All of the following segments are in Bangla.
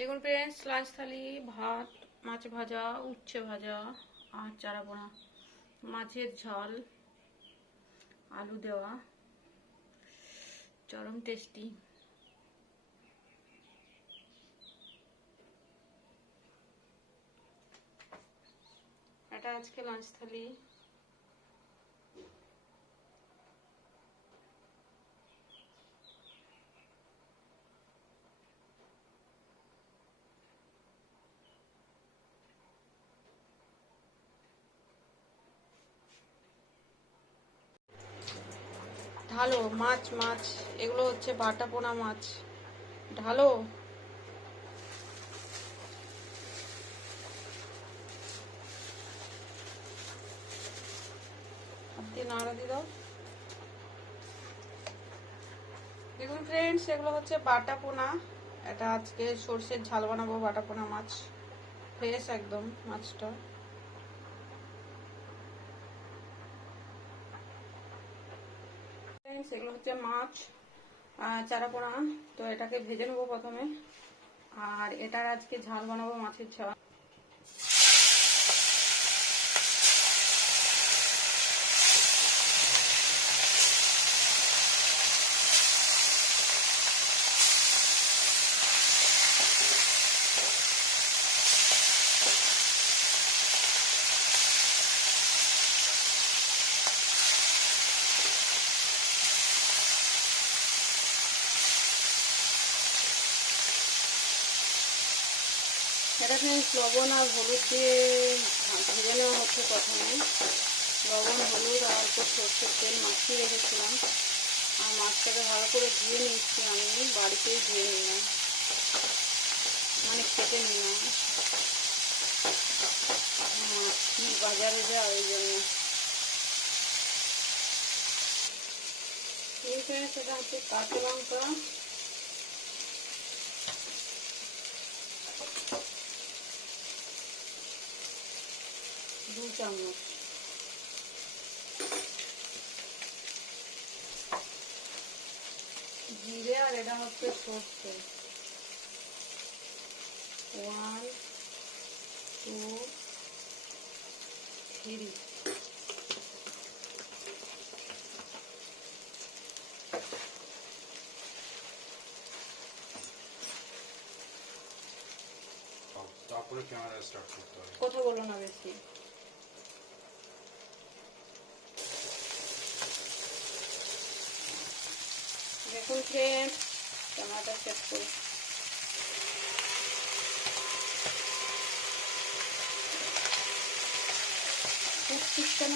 দেখুন ফ্রেন্ডস লাঞ্চ থালি, ভাত, মাছ ভাজা, উচ্ছে ভাজা, আর চারা পোনা মাছের ঝাল, আলু দেওয়া, চরম টেস্টি এটা আজকে লাঞ্চ থালি। ঢালো, মাছ মাছ, এগুলো হচ্ছে বাটা পোনা মাছ। ঢালো। নাড়া দিয়ে দাও। দেখুন ফ্রেন্ডস এগুলো হচ্ছে বাটা পোনা। এটা আজকে সর্ষের ঝাল বানাবো, বাটা পোনা মাছ। ফ্রেশ একদম মাছটা। এগুলো হচ্ছে মাছ চারাপোনা তো এটাকে ভেজে নেব প্রথমে। আর এটার আজকে ঝাল বানাবো মাছের ঝাল। ফ্রেন্ডস লবণ আর হলুদ দিয়ে ভেজে নেওয়া হচ্ছে প্রথমে। লবণ, হলুদ আর অল্প সর্ষের তেল মাখিয়ে রেখেছিলাম। আর মাছটাকে ভালো করে ধুয়ে নিচ্ছি আমি। বাড়িতেই ধুয়ে নিলাম। মানে কেটে নিলাম। মাছ বাজারে যা ওই জন্য। ঠিক আছে সেটা হচ্ছে কাঁচা লঙ্কা। দু চামচ জিরে আর এটা হচ্ছে সর্ষে ওয়ান টু থ্রি তারপরে ক্যামেরা স্টার্ট করতে হবে কথা বলো না বেশি দেখুন ফ্রেন্ড টমাটো সেট করি ঠিক কেন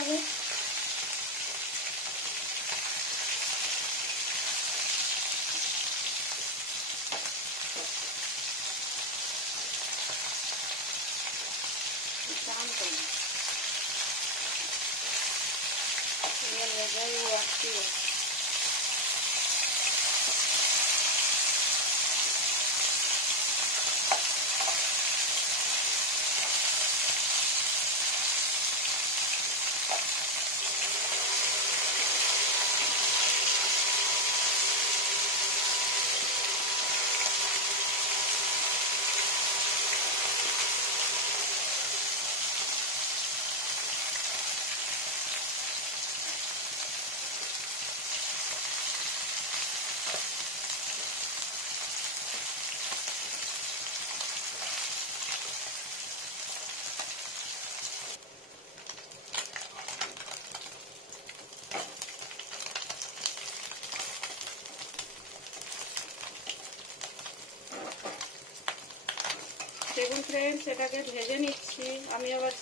ফ্রেন্ডস এটাকে ভেজে নিচ্ছি। আমি আবার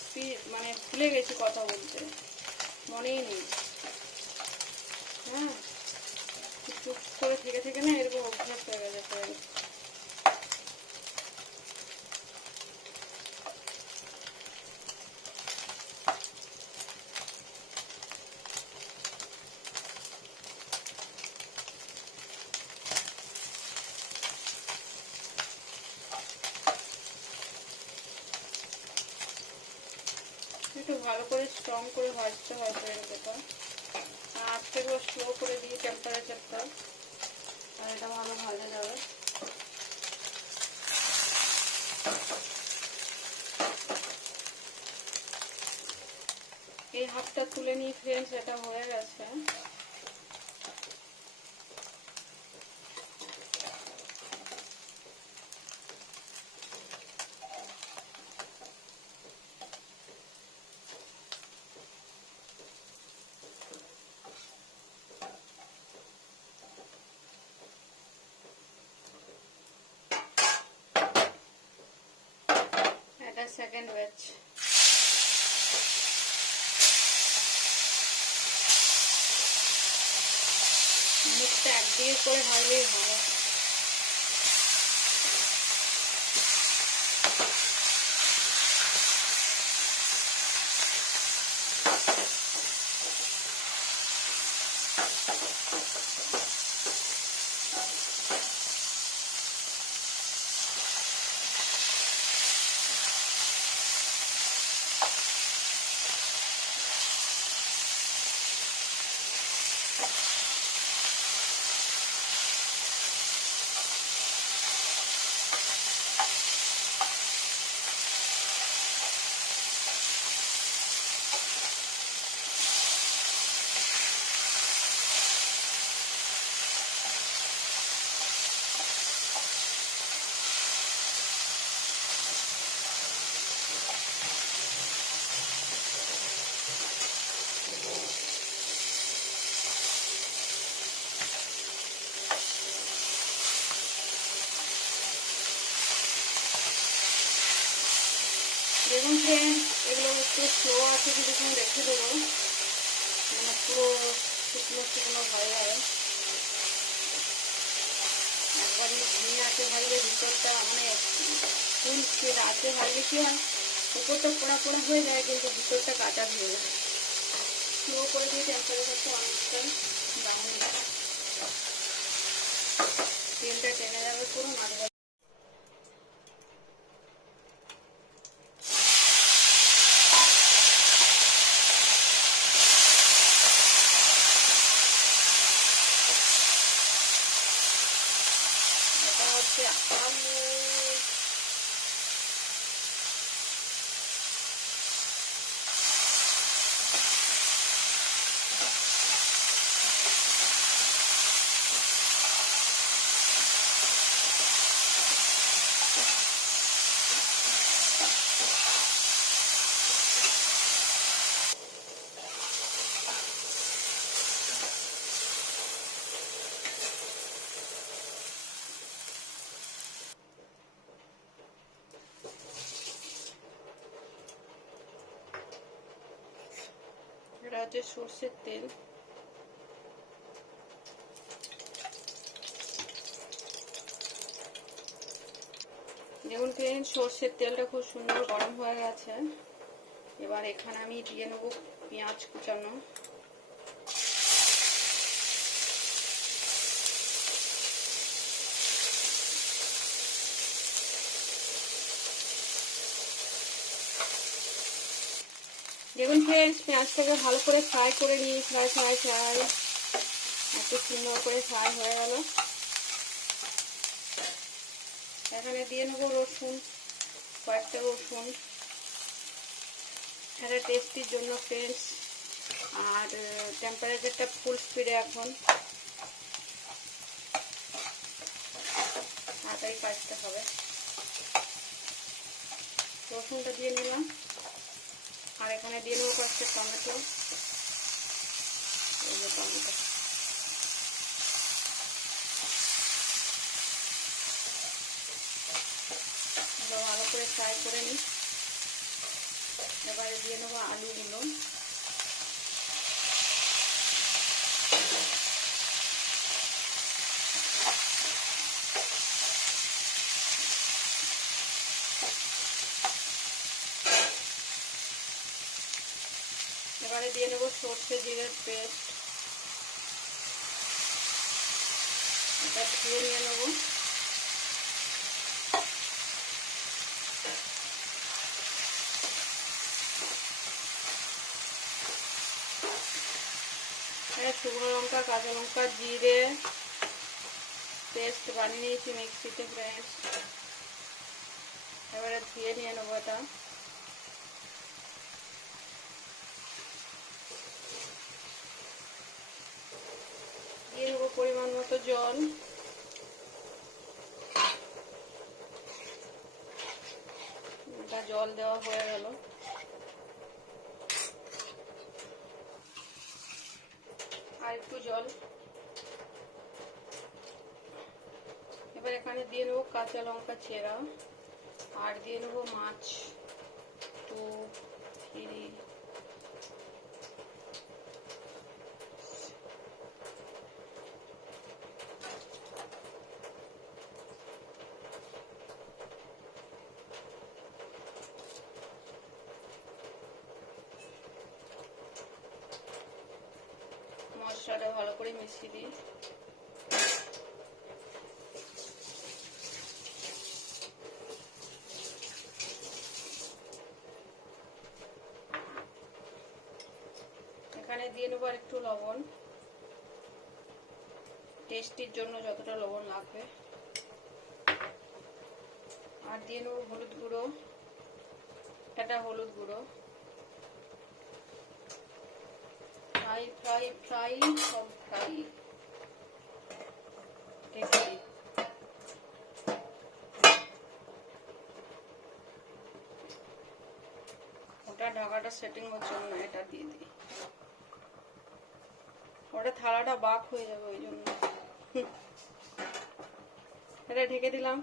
মানে ভুলে গেছি কথা বলতে। মনেই নেই। হ্যাঁ? করে থেকে থেকে না এরকম অভ্যাস হয়ে গেছে। ভালো করে স্ট্রং করে ভাজতে এটা আর থেকে স্লো করে দিয়ে টেম্পারেচারটা আর এটা ভালো ভাজা যাবে। এই হাফটা তুলে নিয়ে ফ্রেন্ডস এটা হয়ে গেছে। এটা সেকেন্ড ব্যাচ মুখটা একদিকে করে ভাজলেই ভালো দেখুন ফ্রেন্ড এগুলো একটু স্লো আছে কিছুক্ষণ রেখে দেবো মানে পুরো শুকনো শুকনো হয়ে যাবে একবারই ঘি আছে ভিতরটা মানে ফুল আছে ভাজলে কি হয়, উপরটা পোড়া পোড়া হয়ে যায়, কিন্তু ভিতরটা কাঁচা হয়ে যায়। স্লো করে দিয়ে টেম্পারেচারটা অনেকটা ডাউন তেলটা টেনে যাবে পুরো নাড়বে এটা হচ্ছে আলু হচ্ছে সর্ষের তেল। দেখুন ফ্রেন্ড সর্ষের তেলটা খুব সুন্দর গরম হয়ে গেছে। এবার এখানে আমি দিয়ে নেব পেঁয়াজ কুচানো। দেখুন ফ্রেন্ডস পেঁয়াজটাকে ভালো করে ফ্রাই করে নিই ফ্রাই ফ্রাই ফ্রাই একটু সুন্দর করে ফ্রাই হয়ে গেল। এখানে দিয়ে নেব রসুন, কয়েকটা রসুন। এটা টেস্টির জন্য ফ্রেন্ডস আর টেম্পারেচারটা ফুল স্পিডে এখন। তাড়াতাড়ি কাজটা হবে। রসুনটা দিয়ে নিলাম। আর এখানে দিয়ে নেব কয়েকটা টমেটো। এই টমেটো। ভালো করে ফ্রাই করে নিই। এবারে দিয়ে নেব আলুগুলো এবারে দিয়ে নেব সর্ষে জিরের পেস্ট। এটা ধুয়ে নিয়ে নেব। শুকনো লঙ্কা, কাঁচা লঙ্কা, জিরে পেস্ট বানিয়ে নিয়েছি মিক্সিতে ফ্রেন্ডস এবারে ধুয়ে নিয়ে নেব এটা দিয়ে নেব মতো জল দেওয়া হয়ে গেল। আর একটু জল। এবার এখানে দিয়ে নেব কাঁচা লঙ্কা চেরা। আর দিয়ে নেব মাছ। টু থ্রি মশলাটা ভালো করে মিশিয়ে দিই এখানে দিয়ে নেব আর একটু লবণ। টেস্টির জন্য যতটা লবণ লাগবে। আর দিয়ে নেব হলুদ গুঁড়ো। এটা হলুদ গুঁড়ো। ফ্রাই ফ্রাই ফ্রাই সব ফ্রাই ওটা ঢাকাটা সেটিং হওয়ার জন্য, এটা দিয়ে দিই। ওটা থালাটা বাক হয়ে যাবে ওই জন্য। এটা ঢেকে দিলাম।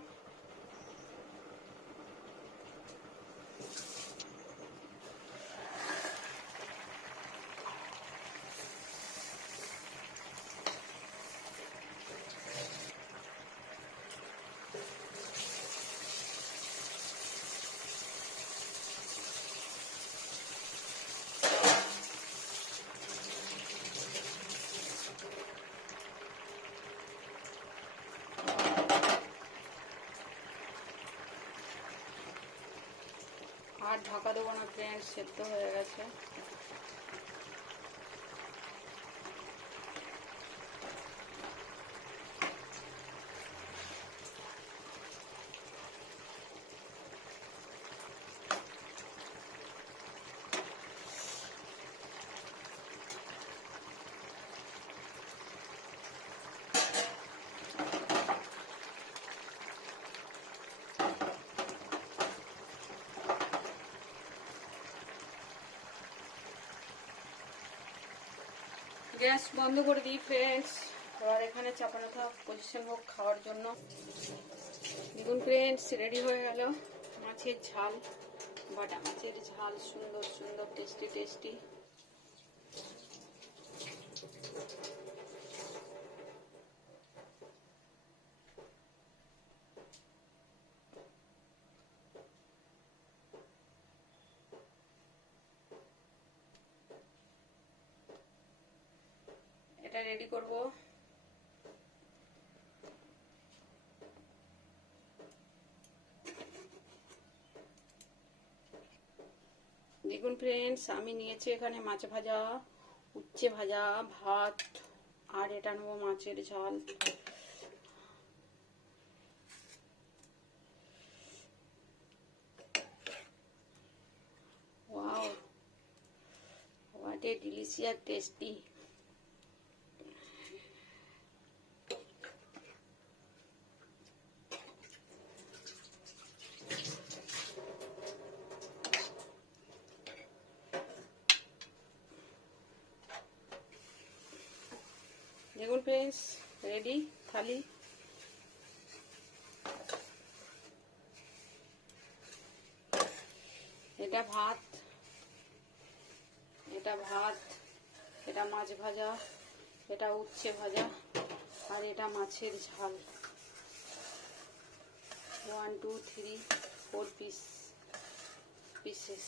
ঢাকা দেবো না ফ্রেন্ড সেদ্ধ হয়ে গেছে। গ্যাস বন্ধ করে দিই ফ্রেন্ডস এবার এখানে চাপানো থাক পজিশন হোক খাওয়ার জন্য। দেখুন ফ্রেন্ডস রেডি হয়ে গেল। মাছের ঝাল, বাটা মাছের ঝাল, সুন্দর সুন্দর টেস্টি টেস্টি এটা রেডি করব। দেখুন ফ্রেন্ডস আমি নিয়েছি এখানে মাছ ভাজা, উচ্ছে ভাজা, ভাত, আর এটা নেব মাছের ঝাল। ডিলিশিয়াস টেস্টি দেখুন ফ্রেন্ডস রেডি থালি এটা ভাত। এটা ভাত, এটা মাছ ভাজা, এটা উচ্ছে ভাজা, আর এটা মাছের ঝাল। One two three four piece pieces